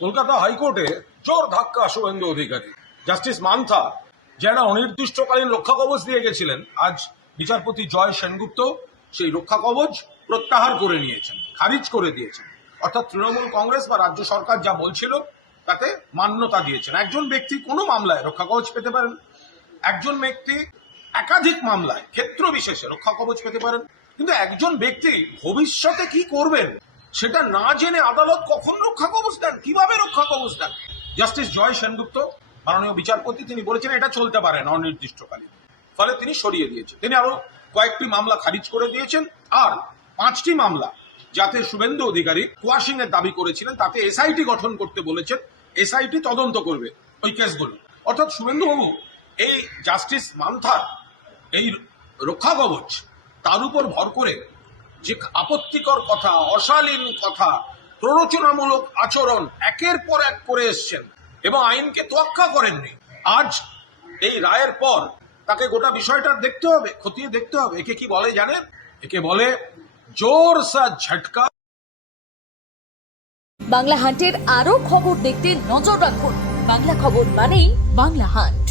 কলকাতা হাইকোর্টে জোর ধাক্কা শুভেন্দু অধিকারী। জাস্টিস মান্থা যারা অনির্দিষ্টকালীন রক্ষা কবচ দিয়ে গেছিলেন, আজ বিচারপতি জয় সেনগুপ্ত সেই রক্ষা কবচ প্রত্যাহার করে নিয়েছেন, খারিজ করে দিয়েছেন। অর্থাৎ তৃণমূল কংগ্রেস বা রাজ্য সরকার যা বলছিল তাতে মান্যতা দিয়েছেন। একজন ব্যক্তি কোনো মামলায় রক্ষা কবচ পেতে পারেন, একজন ব্যক্তি একাধিক মামলায় ক্ষেত্র বিশেষে রক্ষা কবচ পেতে পারেন, কিন্তু একজন ব্যক্তি ভবিষ্যতে কি করবেন সেটা না জেনে আদালত কখন রক্ষা কবচ দেন, কিভাবে রক্ষা কবচ দেন? জাস্টিস জয় সেনগুপ্ত মাননীয় বিচারপতি তিনি বলেছেন এটা চলতে পারে না অনির্দিষ্টকালীন, ফলে তিনি সরিয়ে দিয়েছেন। তিনি আরো কয়েকটি মামলা খারিজ করে দিয়েছেন। আর 5টি মামলা যাতে শুভেন্দু অধিকারী কোয়াশিং এর দাবি করেছিলেন তাতে এসআইটি গঠন করতে বলেছেন, এসআইটি তদন্ত করবে ওই কেসগুলো। অর্থাৎ শুভেন্দুবাবু এই জাস্টিস মান্থার এই রক্ষা কবচ তার উপর ভর করে যে আপত্তিকর কথা, অশালীন কথা, প্ররোচনামূলক আচরণ একের পর এক করে এসছেন এবং আইনকে তোয়াক্কা করেননি। আজ এই রায়ের পর তাকে গোটা বিষয়টা দেখতে হবে, খতিয়ে দেখতে হবে। একে কি বলে জানেন? একে বলে জোর সা ঝটকা। বাংলা হান্টের আরো খবর দেখতে নজর রাখুন। বাংলা খবর মানেই বাংলা হান্ট।